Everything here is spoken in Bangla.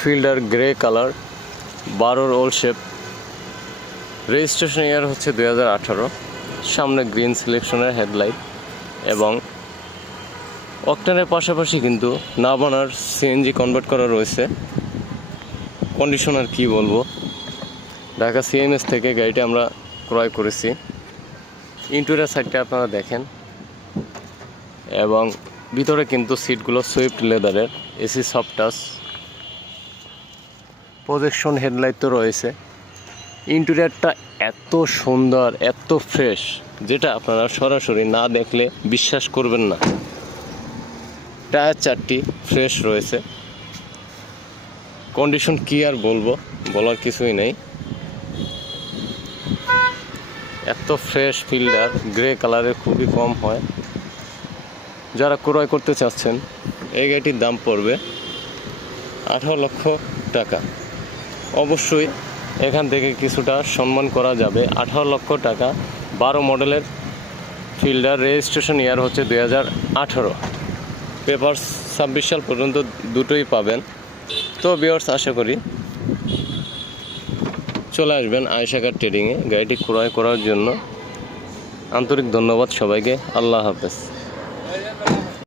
Fielder grey colour, 12 old shape, registration ইয়ার হচ্ছে 2018। সামনে গ্রিন সিলেকশনের হেডলাইট এবং অকটেনের পাশাপাশি কিন্তু নাভানার সিএনজি কনভার্ট করা রয়েছে। কন্ডিশন আর কি বলবো, ঢাকা সিএমএস থেকে গাড়িটা আমরা ক্রয় করেছি। ইন্টেরিয়র সাইডটা আপনারা দেখেন এবং ভিতরে কিন্তু সিটগুলো সুইফট লেদারের, AC soft touch, projection headlight তো রয়েছে। ইন্টেরিয়রটা এত সুন্দর, এত ফ্রেশ, যেটা আপনারা সরাসরি না দেখলে বিশ্বাস করবেন না। টায়ার 4টি ফ্রেশ রয়েছে। কন্ডিশন কি আর বলবো, বলার কিছুই নেই। এত ফ্রেশ ফিল্ডার গ্রে কালারের খুবই কম হয়। যারা ক্রয় করতে চাচ্ছেন, এই গাড়িটির দাম পড়বে 18 লক্ষ টাকা। অবশ্যই এখান থেকে কিছুটা সম্মান করা যাবে। 18 লক্ষ টাকা, 12 মডেলের ফিল্ডার, রেজিস্ট্রেশন ইয়ার হচ্ছে 2018। পেপারস 26 সাল পর্যন্ত দুটোই পাবেন। তো ভিউয়ার্স, আশা করি চলে আসবেন আয়েশা কার ট্রেডিংয়ে গাড়িটি ক্রয় করার জন্য। আন্তরিক ধন্যবাদ সবাইকে। আল্লাহ হাফেজ।